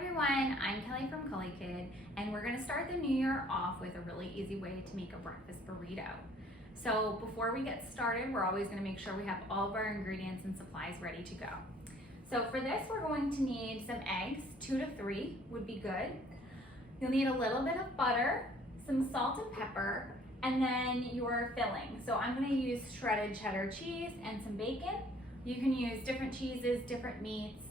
everyone, I'm Kelly from Cully Kid, and we're gonna start the new year off with a really easy way to make a breakfast burrito. So before we get started, we're always gonna make sure we have all of our ingredients and supplies ready to go. So for this, we're going to need some eggs, 2 to 3 would be good. You'll need a little bit of butter, some salt and pepper, and then your filling. So I'm gonna use shredded cheddar cheese and some bacon. You can use different cheeses, different meats,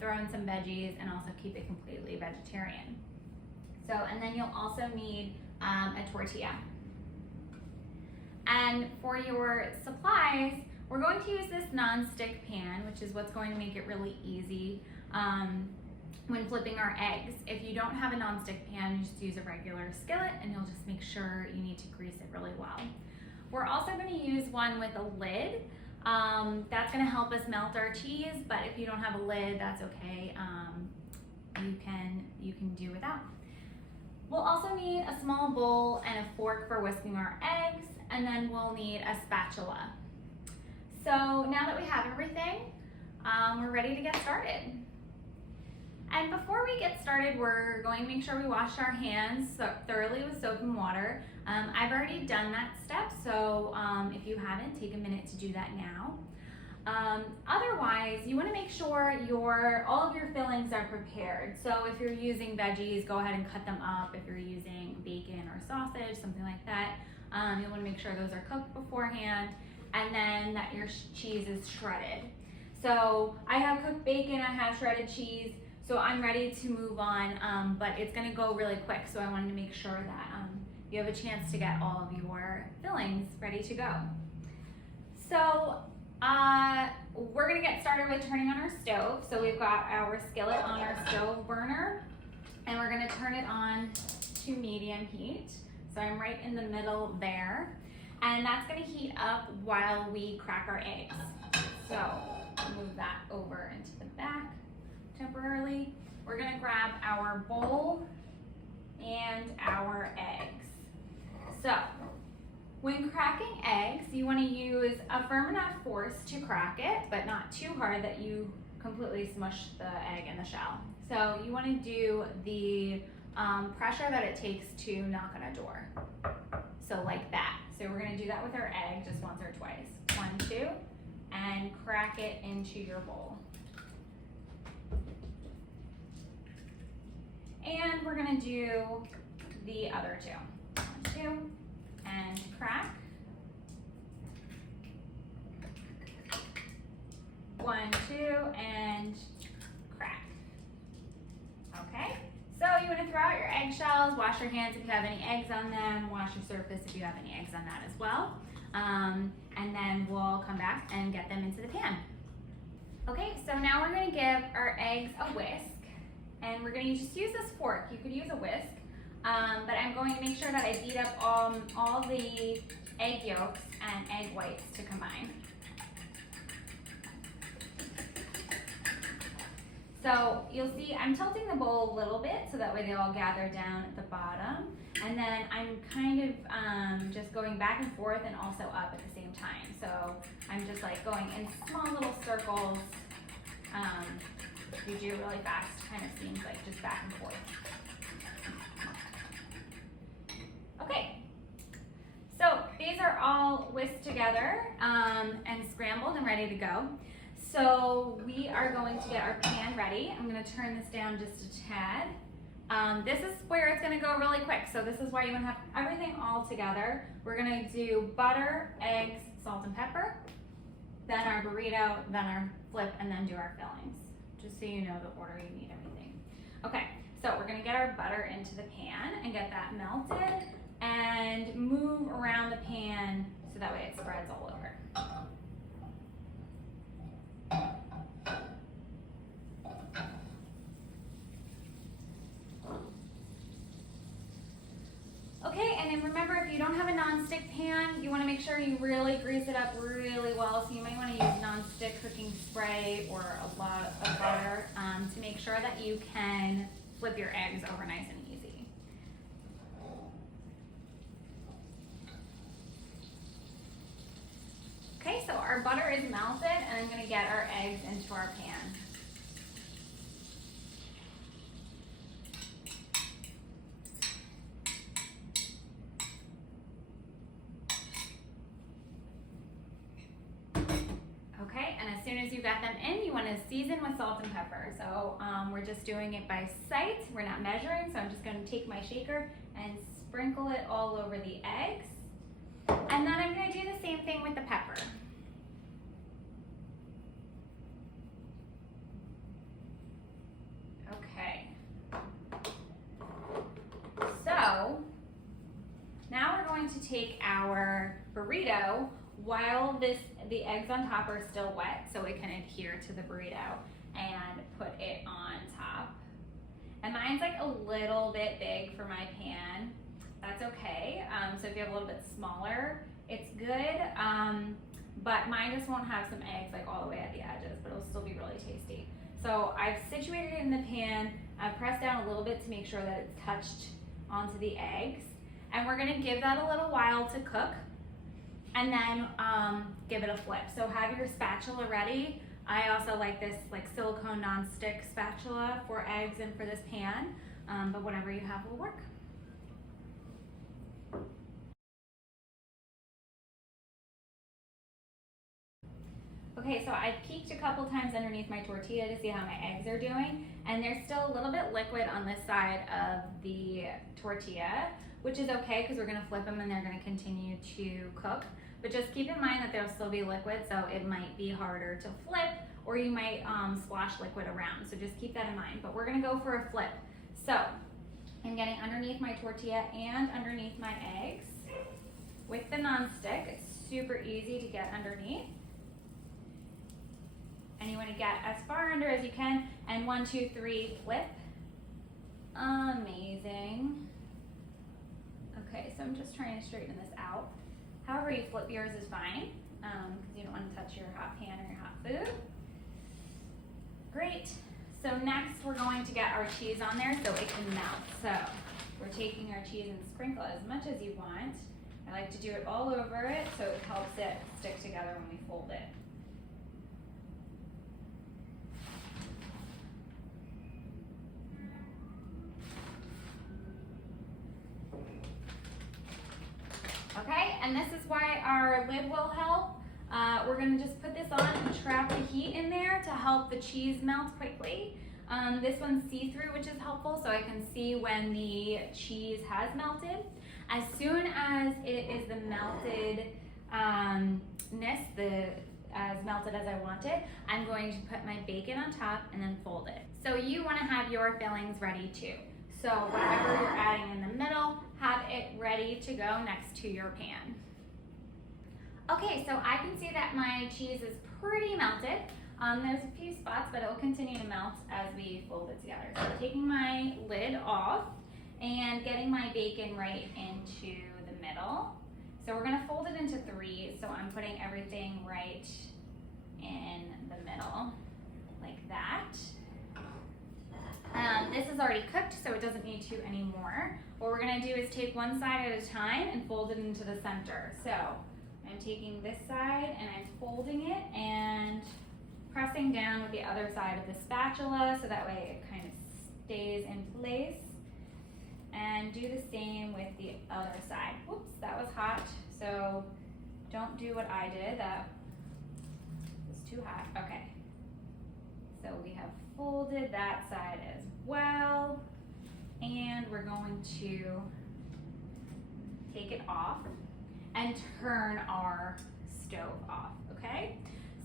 throw in some veggies, and also keep it completely vegetarian. So, and then you'll also need a tortilla. And for your supplies, we're going to use this non-stick pan, which is what's going to make it really easy when flipping our eggs. If you don't have a non-stick pan, you just use a regular skillet, and you'll just make sure you need to grease it really well. We're also going to use one with a lid. That's going to help us melt our cheese, but if you don't have a lid, that's okay. You can do without. We'll also need a small bowl and a fork for whisking our eggs, and then we'll need a spatula. So now that we have everything, we're ready to get started. And before we get started, we're going to make sure we wash our hands thoroughly with soap and water. I've already done that step, so if you haven't, take a minute to do that now. Otherwise, you want to make sure all of your fillings are prepared. So if you're using veggies, go ahead and cut them up. If you're using bacon or sausage, something like that, you want to make sure those are cooked beforehand, and then that your cheese is shredded. So I have cooked bacon, I have shredded cheese, so I'm ready to move on, but it's going to go really quick, so I wanted to make sure that you have a chance to get all of your fillings ready to go. So we're going to get started with turning on our stove. So we've got our skillet on our stove burner, and we're going to turn it on to medium heat. So I'm right in the middle there, and that's going to heat up while we crack our eggs. So move that over into the back temporarily. We're going to grab our bowl and our eggs. So when cracking eggs, you want to use a firm enough force to crack it, but not too hard that you completely smush the egg in the shell. So you want to do the pressure that it takes to knock on a door. So like that. So we're going to do that with our egg just once or twice. 1, 2, and crack it into your bowl. And we're going to do the other 2. 1, 2, and crack. 1, 2, and crack. Okay, so you want to throw out your eggshells, wash your hands if you have any eggs on them, wash your surface if you have any eggs on that as well. And then we'll come back and get them into the pan. Okay, so now we're going to give our eggs a whisk, and we're going to just use this fork. You could use a whisk. But I'm going to make sure that I beat up all the egg yolks and egg whites to combine. So you'll see I'm tilting the bowl a little bit so that way they all gather down at the bottom. And then I'm kind of just going back and forth and also up at the same time. So I'm just like going in small little circles. If you do it really fast, kind of seems like just back and forth. Okay, so these are all whisked together and scrambled and ready to go. So we are going to get our pan ready. I'm going to turn this down just a tad. This is where it's going to go really quick. So this is why you want to have everything all together. We're going to do butter, eggs, salt and pepper, then our burrito, then our flip, and then do our fillings. Just so you know the order you need everything. Okay, so we're going to get our butter into the pan and get that melted, and move around the pan so that way it spreads all over. Okay, and then remember, if you don't have a non-stick pan, you want to make sure you really grease it up really well. So you might want to use non-stick cooking spray or a lot of butter to make sure that you can flip your eggs over nice and easy. Okay, so our butter is melted, and I'm going to get our eggs into our pan. you got them in, you want to season with salt and pepper. So we're just doing it by sight. We're not measuring, so I'm just going to take my shaker and sprinkle it all over the eggs. And then I'm going to do the same thing with the pepper. Okay. So now we're going to take our burrito while the eggs on top are still wet so it can adhere to the burrito, and put it on top. And mine's like a little bit big for my pan. That's okay. So if you have a little bit smaller, it's good. But mine just won't have some eggs like all the way at the edges, but it'll still be really tasty. So I've situated it in the pan. I've pressed down a little bit to make sure that it's touched onto the eggs. And we're gonna give that a little while to cook, and then give it a flip. So have your spatula ready. I also like this silicone non-stick spatula for eggs and for this pan, but whatever you have will work. Okay, so I peeked a couple times underneath my tortilla to see how my eggs are doing, and there's still a little bit liquid on this side of the tortilla, which is okay because we're gonna flip them and they're gonna continue to cook. But just keep in mind that there'll still be liquid, so it might be harder to flip, or you might splash liquid around. So just keep that in mind. But we're gonna go for a flip. So I'm getting underneath my tortilla and underneath my eggs with the nonstick. It's super easy to get underneath. And you want to get as far under as you can. And 1, 2, 3, flip. Amazing. Okay, so I'm just trying to straighten this out. However you flip yours is fine, because you don't want to touch your hot pan or your hot food. Great. So next we're going to get our cheese on there so it can melt. So we're taking our cheese and sprinkle as much as you want. I like to do it all over it so it helps it stick together when we fold it. Okay, and this is why our lid will help. We're gonna just put this on and trap the heat in there to help the cheese melt quickly. This one's see-through, which is helpful, so I can see when the cheese has melted. As soon as it is the melted as melted as I want it, I'm going to put my bacon on top and then fold it. So you wanna have your fillings ready too. So whatever you're adding in the middle, have it ready to go next to your pan. Okay, so I can see that my cheese is pretty melted. There's a few spots, but it will continue to melt as we fold it together. So taking my lid off and getting my bacon right into the middle. So we're gonna fold it into 3, so I'm putting everything right in the middle, like that. This is already cooked, so it doesn't need to anymore. What we're gonna do is take one side at a time and fold it into the center. So I'm taking this side and I'm folding it and pressing down with the other side of the spatula so that way it kind of stays in place. And do the same with the other side. Whoops, that was hot, so don't do what I did. That was too hot. Okay. So we have folded that side as well, and we're going to take it off and turn our stove off, okay?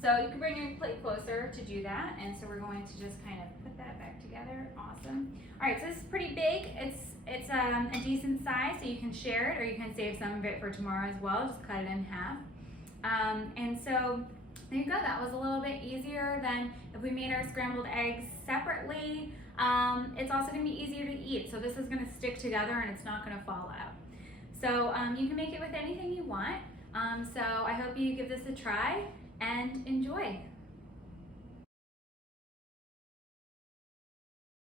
So you can bring your plate closer to do that, and so we're going to just kind of put that back together. Awesome. All right, so this is pretty big. It's a decent size, so you can share it or you can save some of it for tomorrow as well. Just cut it in half. And so there you go. That was a little bit easier than if we made our scrambled eggs separately. It's also going to be easier to eat, so this is going to stick together and it's not going to fall out. So you can make it with anything you want. So I hope you give this a try and enjoy.